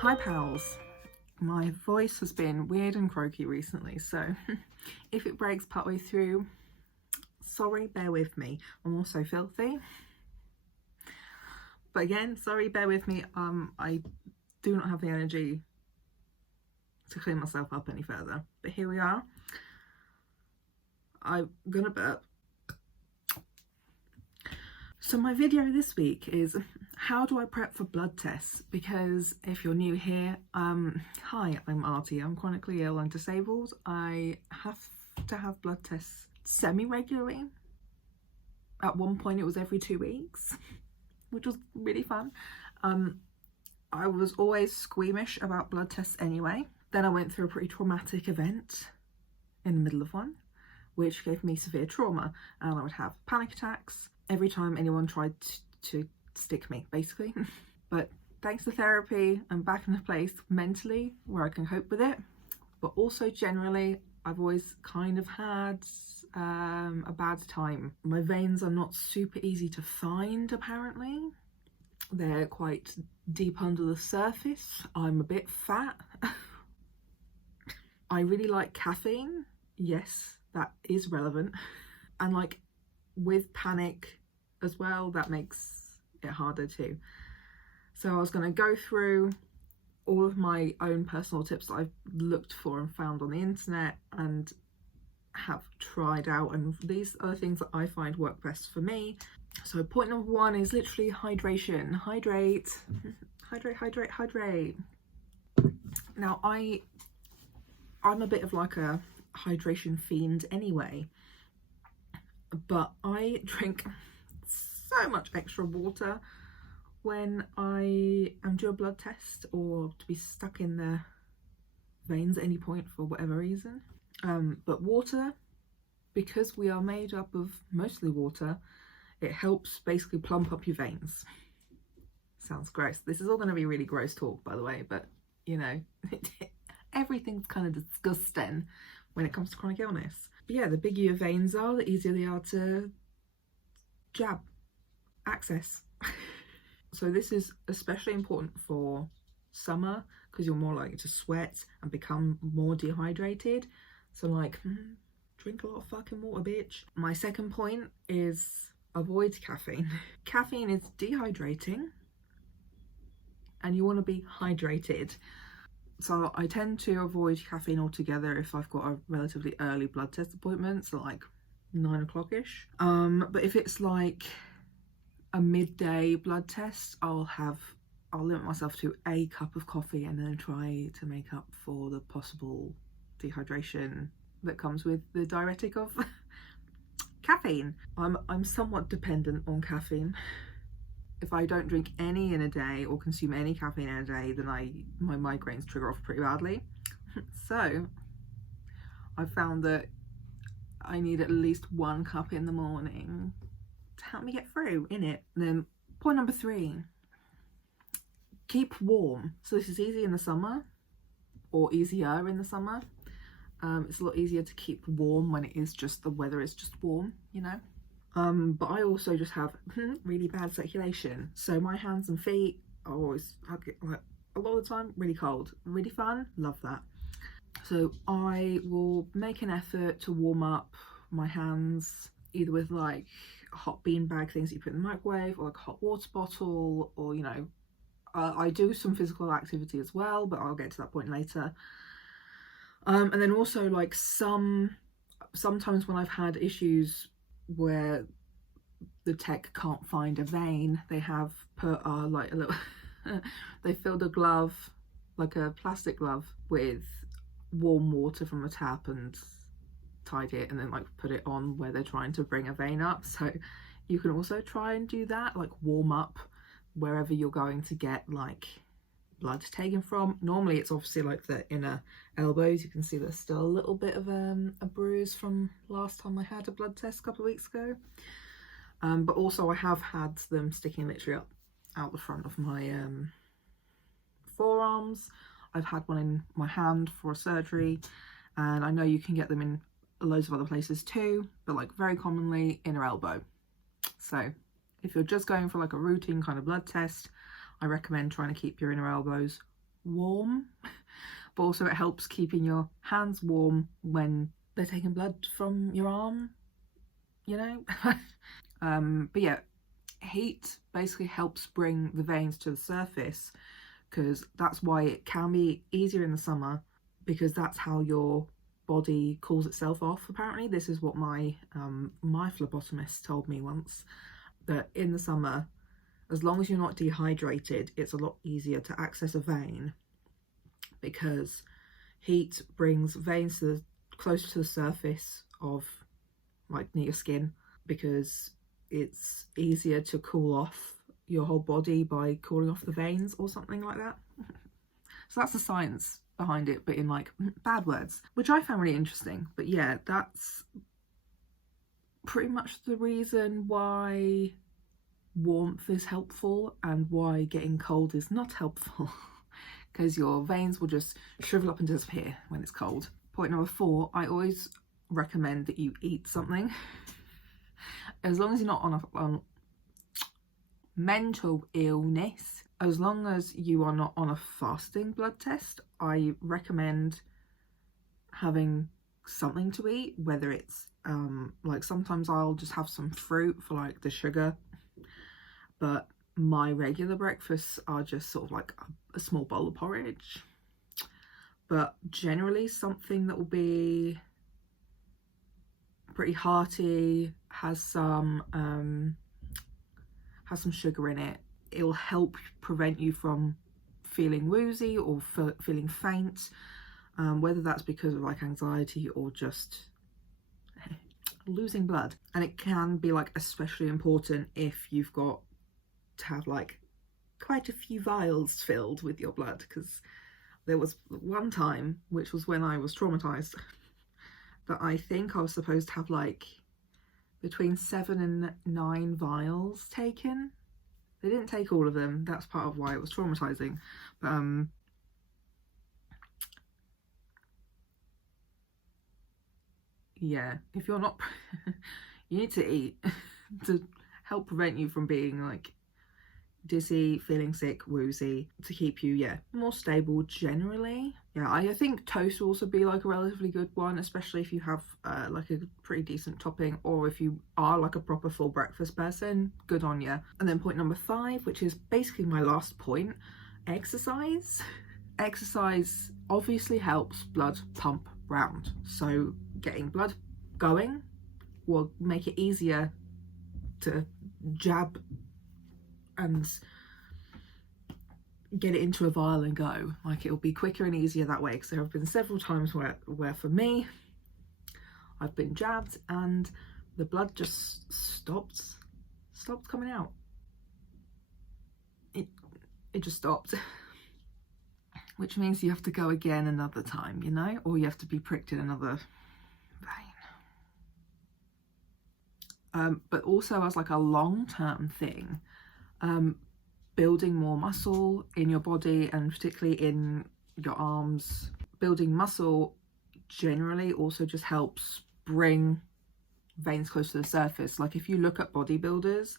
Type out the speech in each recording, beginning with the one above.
Hi pals, my voice has been weird and croaky recently, so if it breaks partway through, sorry, bear with me. I'm also filthy, but again, sorry, bear with me. I do not have the energy to clean myself up any further, but here we are. I'm gonna burp. So my video this week is how do I prep for blood tests? Because if you're new here, hi, I'm Artie. I'm chronically ill and disabled. I have to have blood tests semi-regularly. At one point it was every 2 weeks, which was really fun. I was always squeamish about blood tests anyway. Then I went through a pretty traumatic event in the middle of one, which gave me severe trauma, and I would have panic attacks every time anyone tried to stick me, basically. But thanks to therapy, I'm back in a place mentally where I can cope with it. But also generally, I've always kind of had a bad time. My veins are not super easy to find, apparently. They're quite deep under the surface. I'm a bit fat. I really like caffeine. Yes, that is relevant. And like with panic as well, that makes it harder too. So I was going to go through all of my own personal tips that I've looked for and found on the internet and have tried out, and these are the things that I find work best for me. So point number one is literally hydration. Hydrate. Now I'm a bit of like a hydration fiend anyway, but I drink so much extra water when I am due a blood test or to be stuck in the veins at any point for whatever reason. But water, because we are made up of mostly water, it helps basically plump up your veins. Sounds gross. This is all going to be really gross talk, by the way, but you know, everything's kind of disgusting when it comes to chronic illness. But yeah, the bigger your veins are, the easier they are to access. So this is especially important for summer because you're more likely to sweat and become more dehydrated. So like, drink a lot of fucking water, bitch. My second point is avoid caffeine. Caffeine is dehydrating and you want to be hydrated. So I tend to avoid caffeine altogether if I've got a relatively early blood test appointment, so like 9 o'clock-ish. But if it's like a midday blood test, I'll limit myself to a cup of coffee and then try to make up for the possible dehydration that comes with the diuretic of caffeine. I'm somewhat dependent on caffeine. If I don't drink any in a day or consume any caffeine in a day, then my migraines trigger off pretty badly. So I've found that I need at least 1 cup in the morning to help me get through in it. And then point number 3, keep warm. So this is easy in the summer, or easier in the summer. It's a lot easier to keep warm when the weather is just warm, you know. But I also just have really bad circulation, so my hands and feet are always, like, a lot of the time really cold. Really fun, love that. So I will make an effort to warm up my hands either with like hot beanbag things that you put in the microwave, or like a hot water bottle, or you know, I do some physical activity as well, but I'll get to that point later. And then also like sometimes when I've had issues where the tech can't find a vein, they have put like a little they filled a glove, like a plastic glove, with warm water from a tap and tied it and then like put it on where they're trying to bring a vein up. So you can also try and do that, like warm up wherever you're going to get like blood taken from. Normally it's obviously like the inner elbows. You can see there's still a little bit of a bruise from last time I had a blood test a couple of weeks ago. But also I have had them sticking literally up out the front of my forearms. I've had one in my hand for a surgery, and I know you can get them in loads of other places too, but like very commonly inner elbow. So if you're just going for like a routine kind of blood test, I recommend trying to keep your inner elbows warm, but also it helps keeping your hands warm when they're taking blood from your arm, you know. But yeah, heat basically helps bring the veins to the surface, because that's why it can be easier in the summer, because that's how your body cools itself off. Apparently this is what my my phlebotomist told me once, that in the summer, as long as you're not dehydrated, it's a lot easier to access a vein, because heat brings veins to closer to the surface of, like, near your skin, because it's easier to cool off your whole body by cooling off the veins or something like that. So that's the science behind it, but in like bad words, which I found really interesting. But yeah, that's pretty much the reason why warmth is helpful and why getting cold is not helpful, because your veins will just shrivel up and disappear when it's cold. Point number 4, I always recommend that you eat something. As long as you're not on mental illness, as long as you are not on a fasting blood test, I recommend having something to eat, whether it's like, sometimes I'll just have some fruit for like the sugar, but my regular breakfasts are just sort of like a small bowl of porridge. But generally something that will be pretty hearty, has some sugar in it. It will help prevent you from feeling woozy or feeling faint, whether that's because of like anxiety or just losing blood. And it can be like especially important if you've got to have like quite a few vials filled with your blood, because there was one time, which was when I was traumatized, that I think I was supposed to have like between 7 and 9 vials taken. They didn't take all of them. That's part of why it was traumatizing. But yeah, if you're not you need to eat to help prevent you from being like dizzy, feeling sick, woozy, to keep you, yeah, more stable generally. Yeah, I think toast will also be like a relatively good one, especially if you have like a pretty decent topping, or if you are like a proper full breakfast person, good on you. And then point number 5, which is basically my last point, exercise. Exercise obviously helps blood pump round, so getting blood going will make it easier to jab and get it into a vial and go. Like, it'll be quicker and easier that way, because there have been several times where for me, I've been jabbed and the blood just stopped coming out. It just stopped. Which means you have to go again another time, you know, or you have to be pricked in another vein. But also as like a long-term thing, building more muscle in your body, and particularly in your arms. Building muscle generally also just helps bring veins close to the surface. Like, if you look at bodybuilders,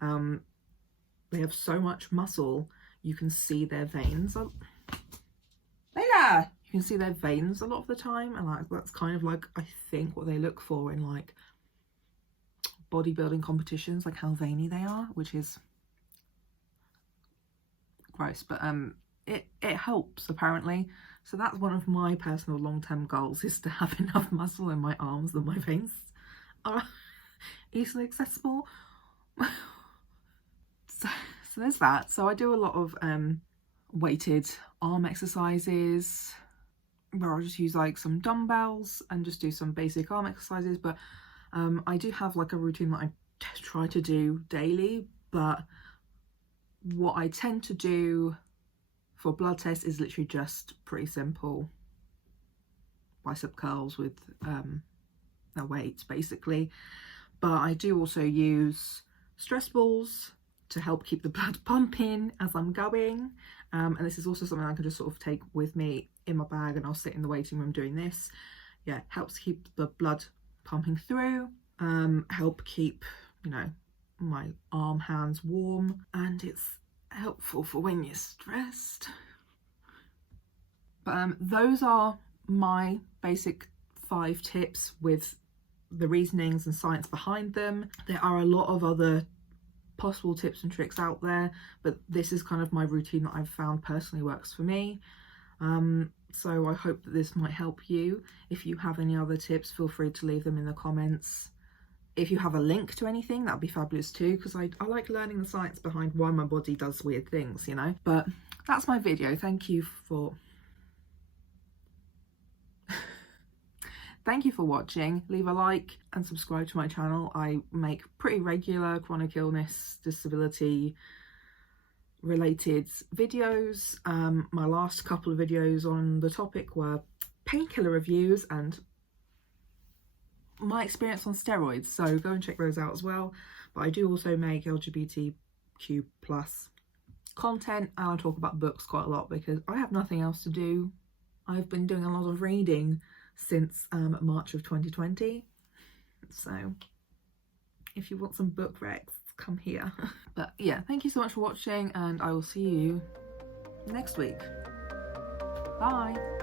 they have so much muscle, you can see their veins. Layla! You can see their veins a lot of the time, and like that's kind of like, I think, what they look for in like bodybuilding competitions, like how veiny they are, which is gross, but it helps apparently. So that's one of my personal long-term goals, is to have enough muscle in my arms that my veins are easily accessible. so there's that. So I do a lot of weighted arm exercises, where I'll just use like some dumbbells and just do some basic arm exercises. But I do have like a routine that I try to do daily, but what I tend to do for blood tests is literally just pretty simple bicep curls with the weights basically. But I do also use stress balls to help keep the blood pumping as I'm going, and this is also something I can just sort of take with me in my bag, and I'll sit in the waiting room doing this. Yeah, helps keep the blood pumping through, help keep, you know, my hands warm, and it's helpful for when you're stressed. But those are my basic 5 tips with the reasonings and science behind them. There are a lot of other possible tips and tricks out there, but this is kind of my routine that I've found personally works for me. So I hope that this might help you. If you have any other tips, feel free to leave them in the comments. If you have a link to anything, that'd be fabulous too, because I like learning the science behind why my body does weird things, you know. But that's my video. Thank you for watching. Leave a like and subscribe to my channel. I make pretty regular chronic illness, disability related videos. My last couple of videos on the topic were painkiller reviews and my experience on steroids, so go and check those out as well. But I do also make LGBTQ+ content, and I talk about books quite a lot because I have nothing else to do. I've been doing a lot of reading since March of 2020, so if you want some book recs, come here. But yeah, thank you so much for watching, and I will see you next week. Bye.